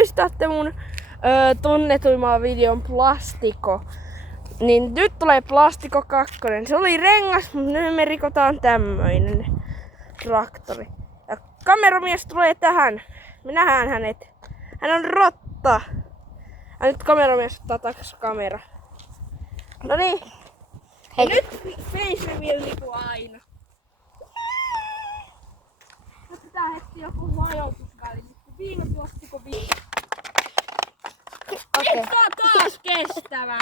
muistatte mun tunnetuimman videon Plastiko, niin nyt tulee Plastiko 2. Se oli rengas, mutta nyt me rikotaan tämmöinen traktori. Ja kameramies tulee tähän. Me nähdään hänet. Hän on rotta. Ja nyt kameramies ottaa takas kamera. No niin. Hei. Nyt face reveal niinku aina. Otetaan hetki joku majoitusväli. Viime Plastiko viime. Okei. Nyt on taas kestävä.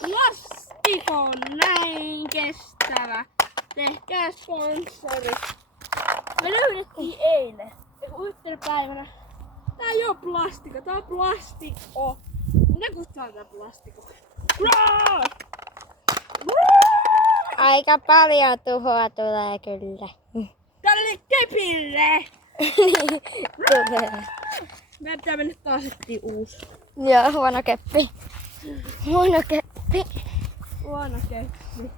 Plastiko on näin kestävä. Tehkää sponsori. Me löydettiin eilen. Yhtenä päivänä. Tää ei oo Plastiko, tää on Plastiko. Mitä kutsutaan tää Plastiko? Aika paljon tuhoa tulee kyllä. Tälle kepille! Tulee. Meidän pitää mennä taas etsiä uusi. Joo, huono keppi. Huono keppi. Huono keppi.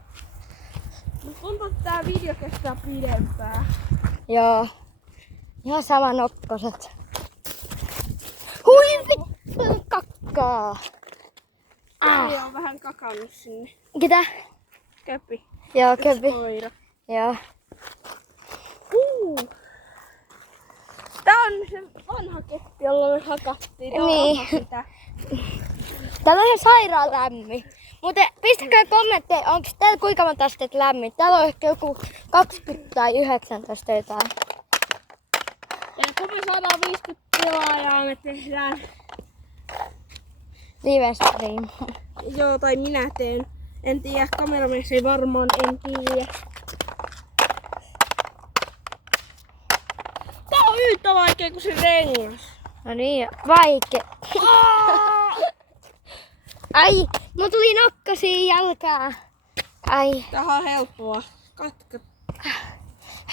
Mut tuntuu, että tää video kestää pidempään. Joo. Ihan sama nokkoset. Hui vittu kakkaa. Keppi on vähän kakannut sinne. Ketä? Keppi. Joo, keppi. Koira. Joo. Tää on se vanha keppi, jolla me hakattiin. Niin. Sitä. Täällä on ihan sairaan lämmin. Muuten pistäkää kommentteja, onko täällä kuinka monta astetta lämmin. Täällä on ehkä joku 20 tai 19 jotain. Ja kun me saadaan 50 tilaajaa, me tehdään. Live stream. Joo, tai minä teen. En tiedä, kameramies ei varmaan, en tiedä. Tää on yhtä vaikea kuin se rengas. No niin, vaikea. Ai, mun tuli nokkasiin jalkaan. Ai. Tää on helppoa. Katka.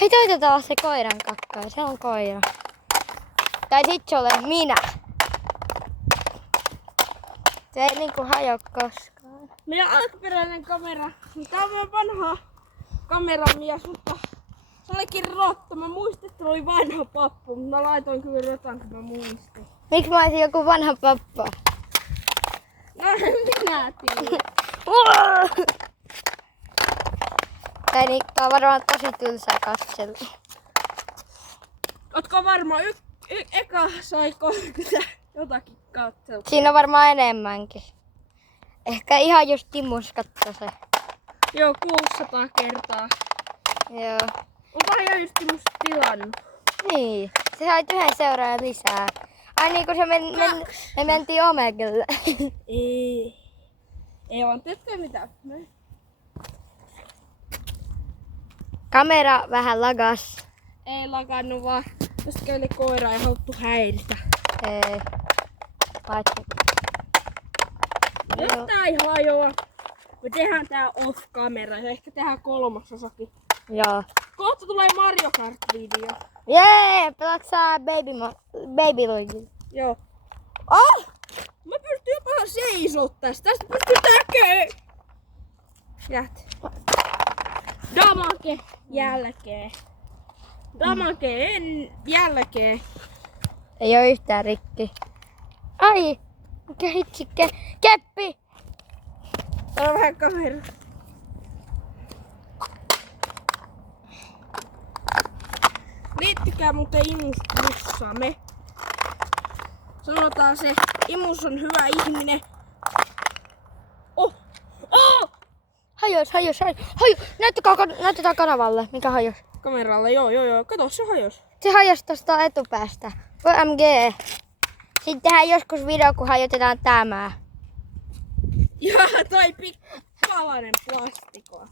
Hei, toitetaan se koiran kakkaa. Se on koira. Tai sit se olen minä. Se ei niinku hajo koskaan. Meidän alkuperäinen kamera. Tää on meidän vanha kameramies, mutta se olikin rotta. Mä muistin, että se oli vanha pappu, mutta mä laitoin kyllä rotan, kun mä muistin. Miksi mä olisin joku vanha pappa? No en minä tiedä. Tai niin, tää on varmaan tosi tylsää katsella. Ootko varma eka sai 30 jotakin katselua? Siinä on varmaan enemmänkin. Ehkä ihan just Timus katsoi se. Joo, 600 kertaa. Joo. Onko ihan just musta tilannut? Niin. Se sai yhden seuraajan lisää. Ai niin kun se me mentiin Omegelle. Ei. Ei vaan teetkö mitään? Kamera vähän lagas. Ei lakannut vaan. Tästä käveli koira ja haluttu häiritä. Ei. Paitsi. Jos tää ei hajoa, me tehdään tää off-kamera ja ehkä tehdään 3. osakin. Joo. Kohta tulee Mario Kart-video. Jee! Pelaatko sä Baby Luigi? Joo. Oh! Mä pystyn jopa seisoo tästä. Tästä pystyy tekee! Jät. Damage jälkeen. Damage jälkeen. Ei oo yhtään rikki. Ai! Mikä hitsi keppi! Täällä on vähän kamera. Liittykää muuten Imus Plussaamme. Sanotaan se, Imus on hyvä ihminen. Oh! Oh! Hajos. Näyttäkää kanavalle, mikä hajos. Kameralle, joo. Kato, se hajos. Se hajos tosta etupäästä. OMG. Sitten tehdään joskus video, kun hajotetaan tämä. Ja toi pikku palanen plastikoa.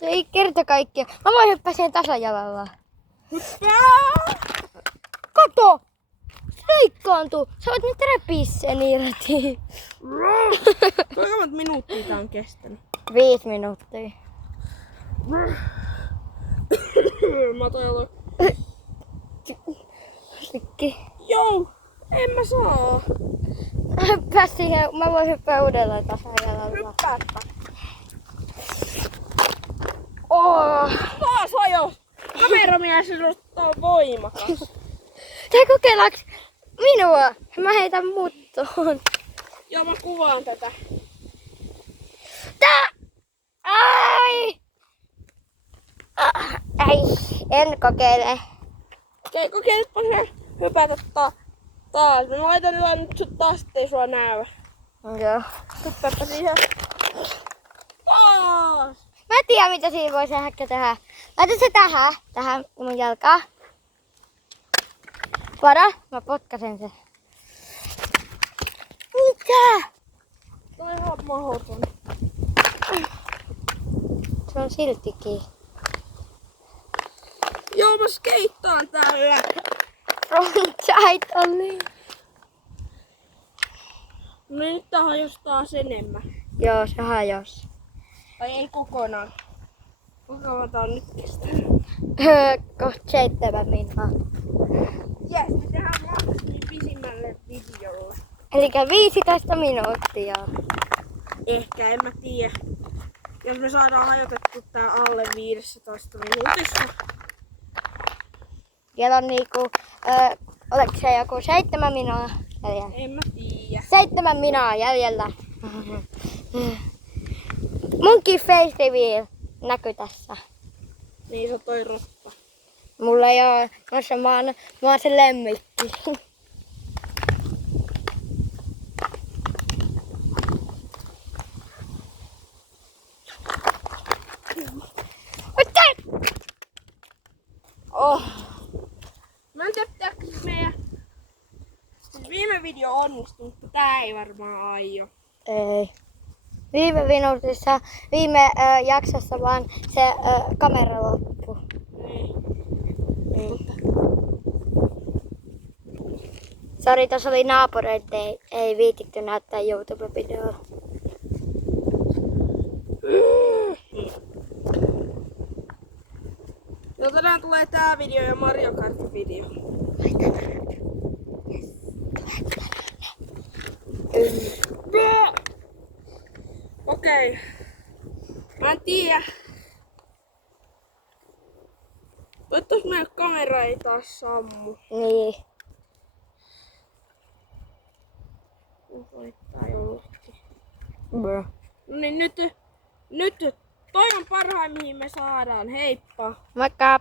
Ei kerta kaikkiaan. Mä voin hyppää sen tasajalalla. Kato! Se leikkaantuu. Sä voit nyt repiä sen irti. Kuinka monta minuuttia tää on kestänyt? 5 minuuttia. Mä toivon. Sikki. Joo! En mä saa. Hyppää siihen. Mä voin hyppää uudelleen tasajalalla. Hyppääpä. Oh. Taas hajos! Kameramies on voimakas. Tää kokeillaanko minua? Mä heitän muttoon. Joo, mä kuvaan tätä. Tää! Ai! Ei, en kokeile. Okei, kokeilepa se hypätä taas. Mä laitan nyt sut taas, ettei sua näy. Joo. Hyppääpä siihen. Taas! Mä en tiedä mitä siinä voisi ehkä tehdä. Laita se tähän mun jalkaan. Vara, mä potkasen sen. Mitä? Toi on ihan mahdoton. Se on siltikin. Joo, mä skeittaan tällä. Frontside on niin. No nyt tää hajos taas enemmän. Joo, se hajos. Tai ei kokonaan. Kuinka kauan tää on nyt kestänyt? Kohta 7 minuuttia. Jes, me tehdään maksimi pisimmälle videolle. Elikkä 15 minuuttia. Ehkä, en mä tiedä. Jos me saadaan hajotettu tää alle 15 minuutissa. Vielä on niinku, oliko se joku 7 minuuttia jäljellä? En mä tiedä. 7 minuuttia jäljellä. Munkin face reveal näkyy tässä. Niin se on toi rotta. Mulla ei oo, koska mä oon se lemmikki. Oh. Mä en tiedä, pitääkö meidän viime video onnistui, mutta tää ei varmaan aio. Ei. Viime jaksossa vaan se kamera loppui. Niin. Sori, tuossa oli naapureita, ei viititty näyttää YouTube-videolla. Joo, tänään tulee tää video ja Mario Kart video. Okei. Mä en tiedä. Toivottavasti meidän kamera ei taas sammu. Niin. Voittaa jollekin. Bro. No niin, nyt toi on parhain mihin me saadaan. Heippa! Moikka!